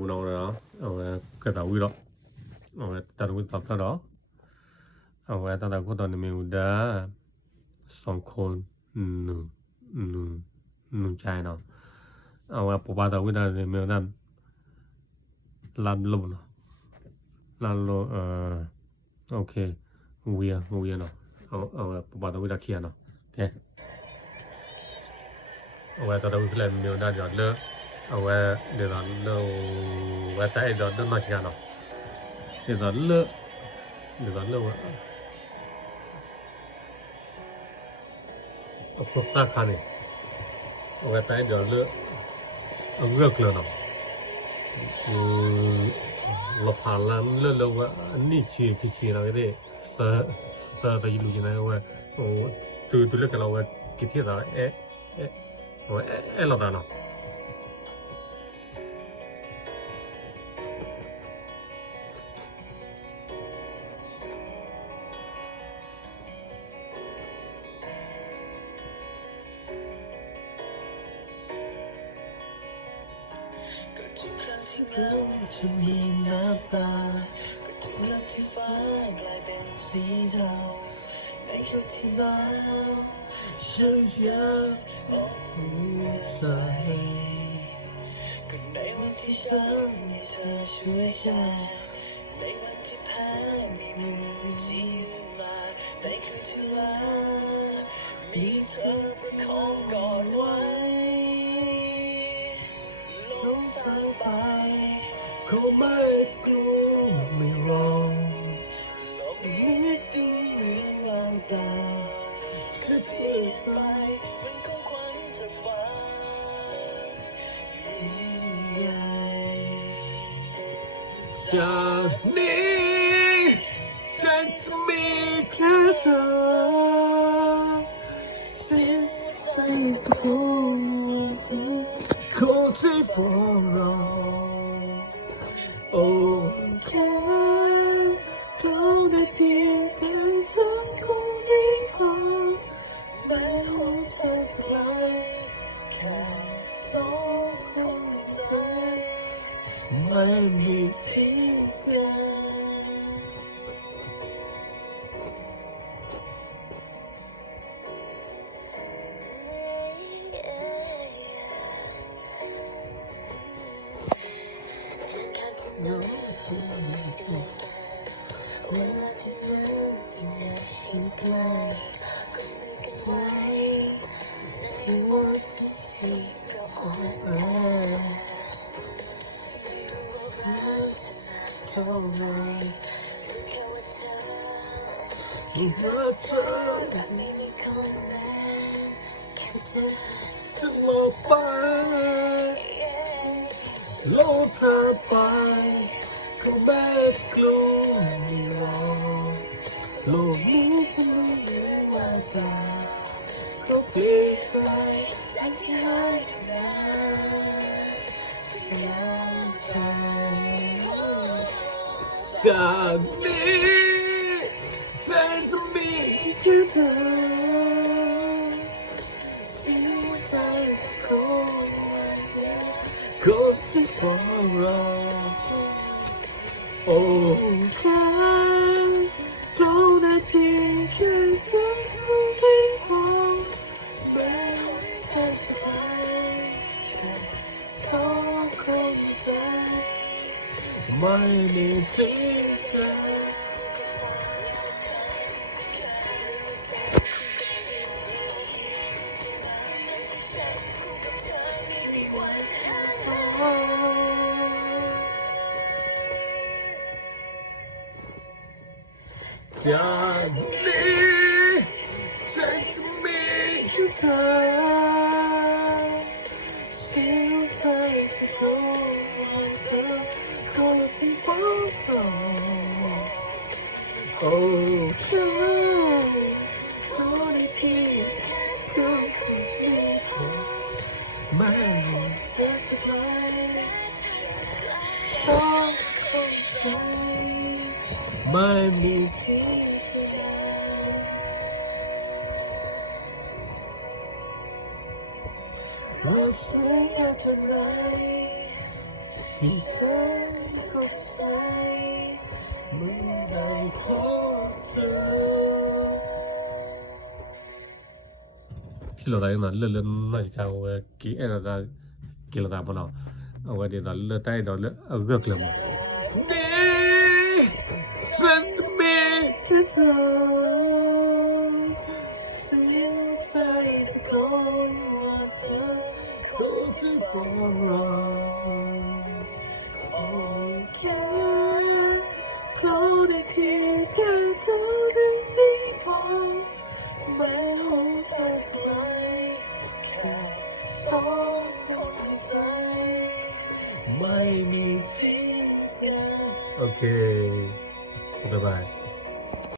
กูน้องเนาะเอาไว้ก็ตาวิโรเอาไว้ตาวิตอบแล้วเนาะเอาไว้ตากูตอนนี้มีอุดาสองคนหนึ่งใจเนาะเอาไว้ปะตาวินาเนี่ยมีนั่นลาโลเนาะลาโลโอเคเวียเนาะเอาไว้ปะตาวินาเคียเนาะโอเคเอาไว้ตาวิเล่นมีนั่นยอดเลิกเอาไว้เดี๋ยวเราไว้แต่เดี๋ยวนั่นมาเชียเนาะเดี๋ยวเลิกว่าเอาพวกตาคันนี่เอาไว้แต่เดี๋ยวเลิกเอาเลือกเลยเนาะเราผ่านแล้วเลิกว่านี่ชีเราได้แต่ยิ่งรู้ยังไงว่าโอ้ตัวเลือกเราว่าคิดที่เราเราได้เนาะทุกครั้งที่เหงาจะมีน้ำตาก็ทุกครั้งที่ฟ้ากลายเป็นสีเทาในคืนที่หนาวฉันยังอบหัวใจก็ในวันที่ฉันมีเธอช่วยใจในวันที่แพ้มีมือที่ยืนมาในคืนที่ลามีเธอประคองกอดไว้เขาไม่กลัวไม่ร้องโลกนี้จะดูเหมือนว่างเปล่าจะเปลี่ยนไปมันคงควันจะฟ้ายิ่งใหญ่จากนี้ฉันจะมีแค่เธอเสียใจตัวเธอคนที่เฝ้ารอโอ้แค่เราได้เพียงแค่เธอคงไม่พอแม้หัวใจจะไกลแค่สองคนในใจไม่มีที่กันเวลาที่จะชิดใกล้ก็นึกกันไว้ในวันที่เราอ่อนแอไม่รู้ว่ารักเธอเท่าไรรู้แค่ว่าเธอยิ่งรักเธอแบบไม่มีข้อแม้แค่เธอจะหลบไปโลกเธอไปก็ไม่กลัวไม่รอโลกนี้จะไม่เหลือว่าเปล่าก็เปลี่ยนไปจากที่หายอยู่นานก็ยังใจจากนี้ฉันจะมีแค่เธอเสียหัวใจก็คนที่เฝ้ารอโอ้แค่เราได้เพียงแค่สักครั้งที่พอแม้หัวใจจะไกลแค่สองคนใจไม่มีสิ่งใดจากนี้ฉันจะมีแค่เธอเสียใจเพราะว่าเธอคนที่เฝ้ารอโอ้แค่เขาได้เพียงเธอคนเดียวแม้ว่าเธอจะไกลสองคนใจไม่มีที่เราสวยงามจังเลยที่เธอ ที่เราได้มาเลื่อนหน่อยจะเอากี่เราจะกี่เราตามพอเราเอาไว้เดี๋ยวเราเลื่อนได้เราเลื่อนเอาเลือกเลยมั้งฉันจะมีแค่เธอเสียใจที่ก่อนว่าเธอเขาจะฟ้องเราโอเคเราได้คิดแค่เธอได้ดีพอแม้หนทางไกลแค่สองคนใจไม่มีที่เดียว โอเคบ๊ายบาย